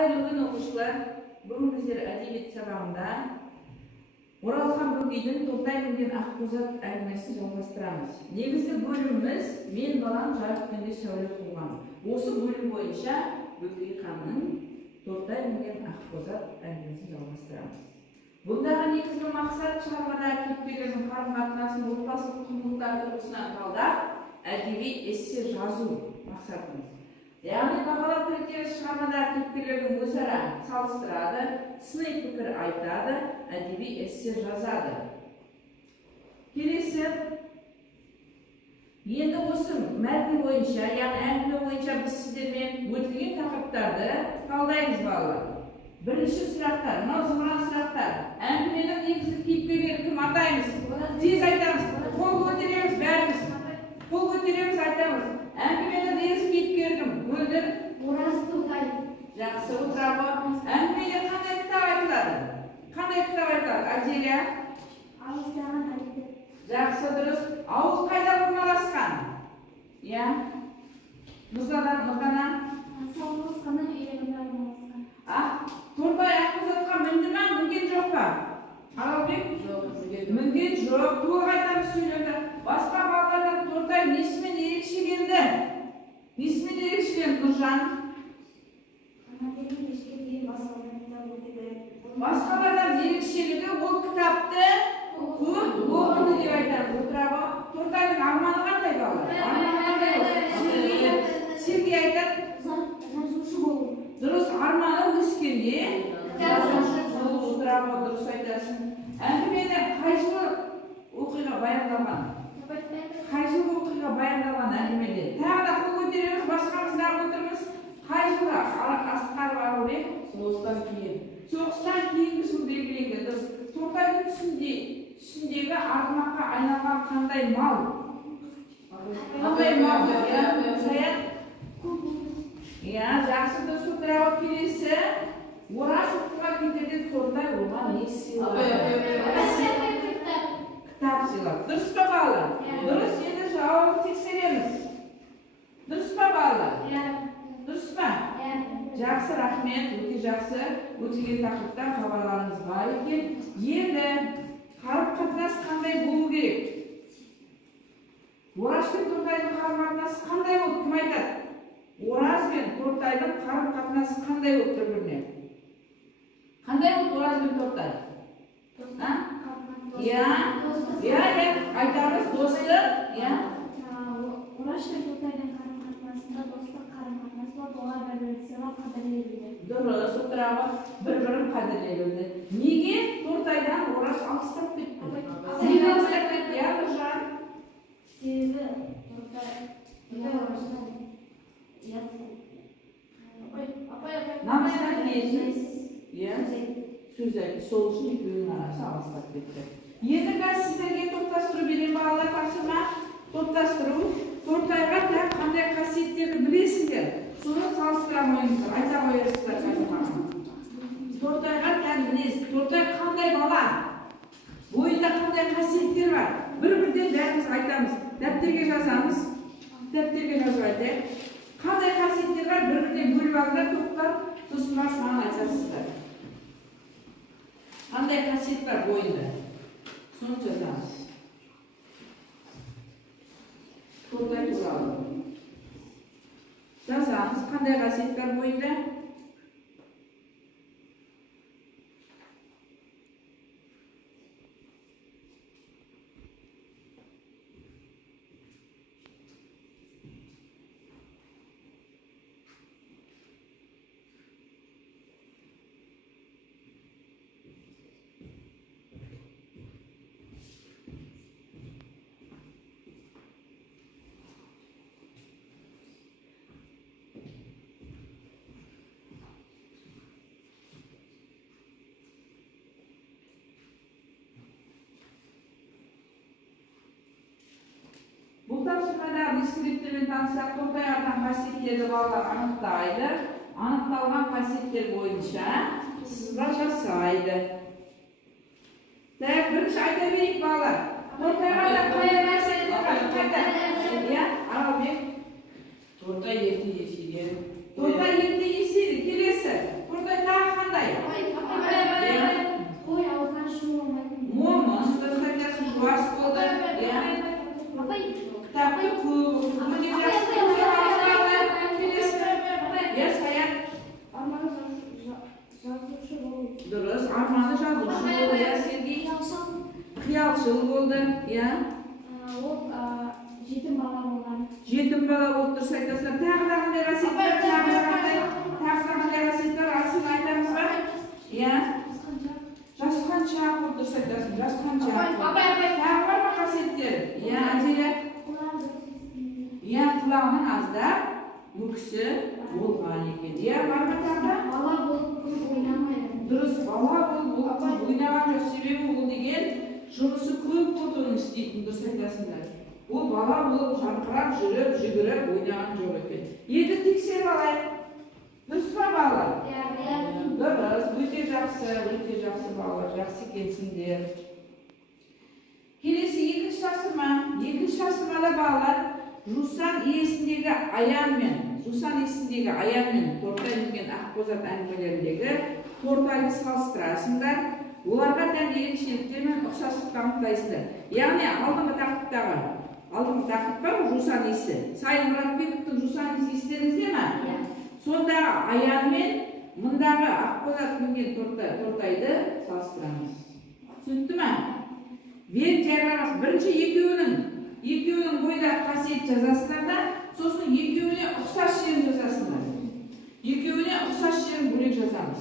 Қайырлы күн оқушылар. Бүгін біздер әдебиет сабағында Оралхан Бөкейдің Тортай мінген ақбозат әңгімесін жалғастырамыз. Негізгі бөліміміз мен балам жарық күнде сәуле туған. Осы бөлім бойынша Бөкей ханның Тортай мінген ақбозат әңгімесін жалғастырамыз. Бұндағы негізгі мақсат шығармадағы кейіпкерлердің қарым-қатынасын отбасылық құндылықтар тұрғысынан талдап әдеби эссе жазу мақсатымыз. Яғни бағалау критериясы шығармадағы кейіпкерлердің өзара салыстырады, сыни пікір айтады, әдеби эссе жазады. Келесі, енді осы мәтін бойынша, яғни әңгіме бойынша біз сіздермен өтілген тақырыптарды талдаймыз балалар. Бірінші сұрақтар, мынау зымыран сұрақтар. Әңгіменің негізгі кейіпкерлері кім атаймыз? Тез айтамыз. Қол көтереміз бәріміз. Қол көтереміз айтамыз. Әңгіменің негізгі кейіпкері кім? Мөлдір? Ораз Тортай. Жақсы, отырабы. Әңгімеде қандай кітап айтылады? Қандай кітап айтылады? Азелия? Алыстаған айтты. Жақсы, дұрыс. Ауыл қайда орналасқан? Иә? Нұрдана? Салғысқаның үйрегінде орналасқан. Тортай ақбозатқа мінді ме, мінген жоқ па? Аралбек? Мінген жоқ. Толық айтамыз сөйледі. Басқа балалардан Тортай несімен ерекшеленді? Несімен ерекшеленді, Нұржан? Басқалардан ерекшелігі ол кітапты көп оқыды деп айтамыз. Отырабы. Тортайдың арманы қандай балалар? Сергей айтады. Жазушы болу. Дұрыс, арманы өскенде жазушы болу. Отырабы, дұрыс айтасың. Әңгімені қай жылы оқиға баяндалған? Қай жылғы оқиға баяндалған әңгімеде? Тағы да қол көтереміз, басқамыз да отырмыз. Қай жылға? Асқар Аралбек? Соғыстан кейін. Соғыстан кейінгі жыл белгіленген. Дұрыс. Тортайдың түсіндегі арғымаққа айналған қандай мал? Қандай мал? Саят? Иә, жақсы, дұрыс. Отырабы, келесі. Ораш оқуға кетерден Тортай оған не сыйлады? Кітап сыйлады. Дұрыс па балалар? Дұрыс, енді жауабын тексереміз. Дұрыс па балалар? Дұрыс па? Жақсы, рахмет, өте жақсы. Өтілген тақырыптан хабарларыңыз бар екен. Енді қарым-қатынас қандай болу керек? Ораш пен Тортайдың қарым-қатынасы қандай болды? Кім айтады? Ораз бен Тортайдың қарым-қатынасы қандай болды бір-біріне? Қандай болды Ораз бен Тортай? Иә, айтамыз, достық. Ораш пен Тортайдың қарым-қатынасында достық қарым-қатынас бар, олар бір-бірін сыйлап қадірлей білді. Дұрыс, отырабы, бір-бірін қадірлей білді. Неге Тортайдан Ораш алыстап кетті? Неге алыстап кетті, иә, Нұржан? Себебі Тортай Орашынан намыстан кейін сөз айтты, сол үшін екеуінің арасы алыстап кетті. Енді қазір сіздерге топтастыру берем балалар, тапсырма. Топтастыру. Тортайға тән қандай қасиеттерді білесіңдер? Соны салыстыра қойыңыздар, айта қойыңыздар қазір. Тортайға тән мінез. Тортай қандай бала? Бойында қандай қасиеттер бар? Бір-бірден бәріміз айтамыз. Дәптерге жазамыз. Дәптерге жазып айтайық. Қандай қасиеттер бар? Бір-бірден бөліп алыңдар, тоқтар, сосын маған айтасыздар. Қандай қасиет бар бойында? Соны жазамыз. Тортай туралы. Жазамыз, қандай қасиет бар бойында? Бұл тапсырмадағы дискреттермен танысақ, Тортай артқан қасиеттерді балалар анықтайды. Анықталған қасиеттер бойынша сызба жасайды. Бірінші айта берейік балалар. Тортайға да қай қасиеттер қайда? Иә, Аралбек. Тортай ерте есейген. Тортай ерте есейді. Келесі. armağanı жазып жүрді, ya Сергей? Қиялшыл болды, ya? Ол жетім бала болған. Жетім бала болып тұрса айтасың. Тағы да қандай қасиеттер, тағы да қандай қасиеттер асын айтамыз ба? Ya? Жасқаншақ болып тұрса айтасың, жасқаншақ. Тағы бар ма қасиеттер? Ya, Әзеле? Ya, құлағының аздап мүкісі болған екен. Ya, бар ма тағы да? Бала болып ойнамайды. Дұрыс, бала болып ойнаған жоқ, себебі ол деген жұмысы көп болды оның істейтін, дұрыс айтасыңдар. Ол бала болып жарқырап жүріп, жүгіріп, ойнаған жоқ екен. Енді тексеріп алайық. Дұрыс па балалар? Дұрыс, өте жақсы балалар, жақсы екенсіңдер. Келесі екінші тапсырмада балалар Жусан есіндегі аян мен Тортай деген ақбозат әңгімелеріндегі Тортайды салыстырасыңдар. Оларға тән ерекшеліктер мен ұқсастық анықтайсыңдар. Яғни алдыңғы тақырып бар Жусан исі. Сайын Мұратбековтың Жусан исі естеріңізде ме? Сондағы аян мен мұндағы ақбозат мінген Тортайды салыстырамыз. Түсінікті ме? Вен диаграммасы бірінші екеуінің бойда қасиет жазасыңдар да, сосын екеуіне ұқсас жерін жазасыңдар. Екеуіне ұқсас жерін бөлек жазамыз.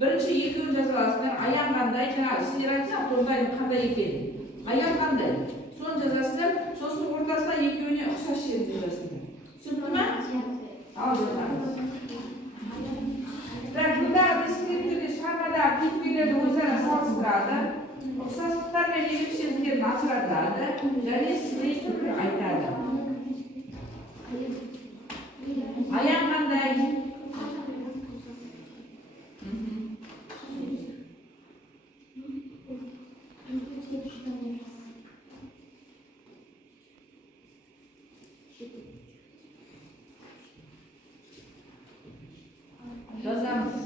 Бірінші екеуін жазып аласыңдар. Аян қандай, жаңағы сендер айтсаң, Тортайдың қандай екенін. Аян қандай? Соны жазасыңдар, сосын ортасына екеуіне ұқсас жерін жазасыңдар. Түсінікті ме? Ал жазамыз. Бірақ бұнда дискреттерде шығармадағы кейіпкерлерді өзара салыстырады. Ұқсастықтар мен ерекшеліктерін ажыратады және сіздей айтады. Аян қандай? Жазамыз.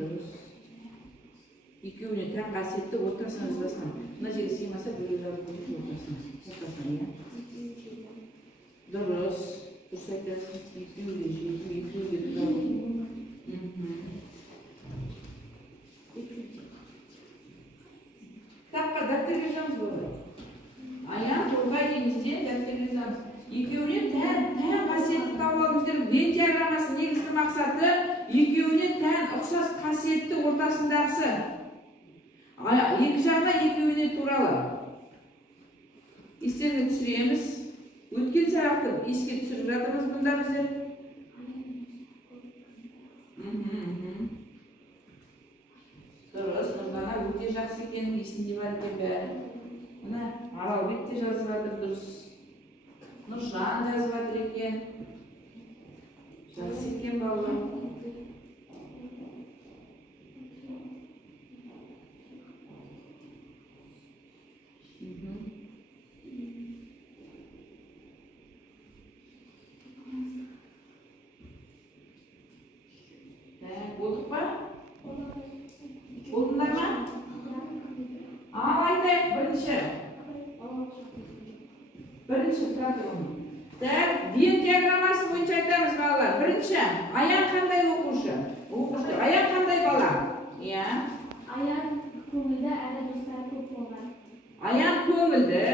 Дұрыс. Екеуіне тән қасиетті ортасына жазасың. Мына жерге сыймаса бөлек жазып қойып ортасына, иә? Дұрыс. Дұрыс айтасың. Екеуге жету, екеуге тұрау. Таққа дәптерге жазамыз болады. Аян, Тортай деймізде дәптерге жазамыз. Екеуіне тән қасиетті тауып алыңыздар. Вен диаграммасы негізгі мақсаты екеуіне тән ұқсас қасиетті ортасындағысы. Екі жағына екеуіне туралы. Естеріне түсіреміз. Өткен сабақты еске түсіріп жатырмыз бұнда біздер. Дұрыс, Нұрдана өте жақсы екенін есінде бар екен бәрі. Мына Аралбек те жазып жатыр, дұрыс. Нұржан жазып жатыр екен. Жақсы екен балалар. Болдық па? Болдыңдар ма? Ал айтайық бірінші тұрады оны. Вен диаграммасы бойынша айтамыз балалар. Бірінші, аян қандай оқушы? Аян қандай бала? Аян көңілді әрі достары көп болған. Аян көңілді,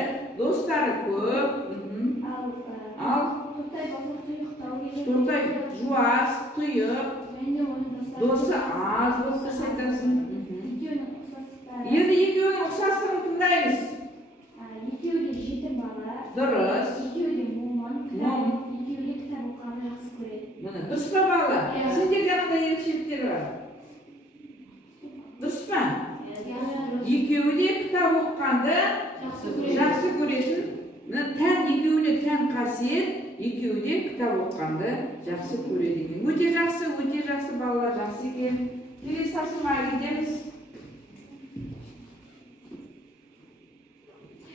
достары көп. Ал Тортай басы тұйықтау келеді. Тортай жуас, тұйық. Досы аз болса айтасың. Енді екеуінің ұқсастығын тыңдаймыз. Екеуі де жетім бала. Дұрыс. Екеуі де момын. Екеуі де кітап оқығанды жақсы көреді. Міне, дұрыс па бала? Сендерде қандай ерекшеліктер бар? Дұрыс па? Екеуі де кітап оқығанды жақсы көретін. Екеуіне тән қасиет. Екеуі де кітап оқығанды жақсы көреді екен. Өте жақсы балалар, жақсы екен. Келесі тапсырмаға кетеміз.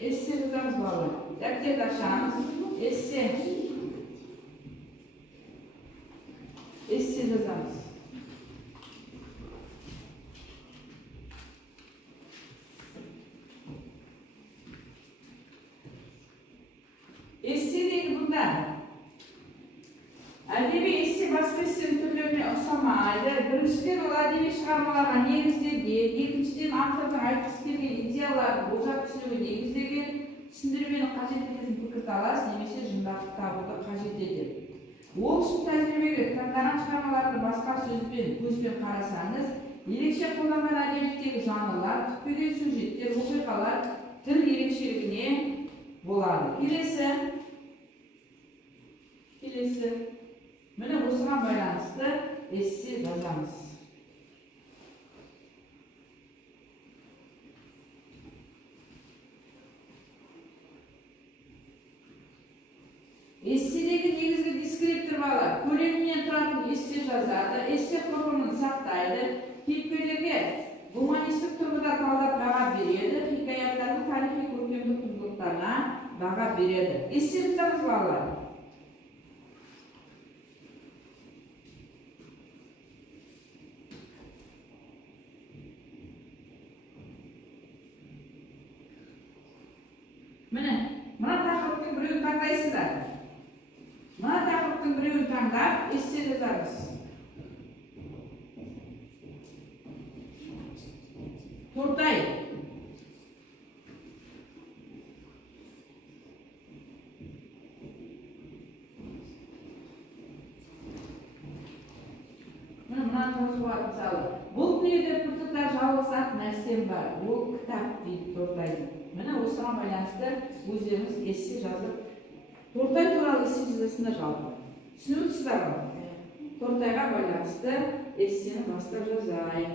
Эссе жазамыз балалар. Дәптерді ашамыз. Эссе жазамыз. Эссе дейді бұнда. Әдеби эссе басқа эссенің түрлеріне ұқсамайды. Біріншіден, ол әдеби шығармаларға негізделген, екіншіден, автордың айтқысы келген идеяларын болжап түсінуге негізделген, түсіндірмені қажет ететін пікірталас немесе жинақ табуды қажет етеді. Ол үшін тәжірибеге таңдаған шығармаларды басқа көзбен қарасаңыз, ерекше қолданған әдебиеттегі жанрлар, күтпеген сюжеттер, оқиғалар тіл ерекшелігіне болады. Келесі. Міне осыған байланысты эссе жазамыз. Эсседегі негізгі дискриптор бала көлемінен тұратын эссе жазады, эссе құрылымын сақтайды, кейіпкерлерге гуманистік тұрғыда талдап баға береді, хикаяттардың тарихи көркемдік құндылықтарына баға береді. Эссе жазамыз балалар. Міне, мына тақырыптың біреуін таңдайсыздар. Мына тақырыптың біреуін таңдап, эссе жазарыз. Тортай. Мына жазуға мысалы. Бұл дүниеде құттықта жалғыз ақ нәрсем бар. Ол кітап дейді Тортайды. Міне осыған байланысты өздеріңіз эссе жазып, Тортай туралы эссе жазасында жалпы. Түсініп тұрсыздар ма? Тортайға байланысты эссені бастап жазайық.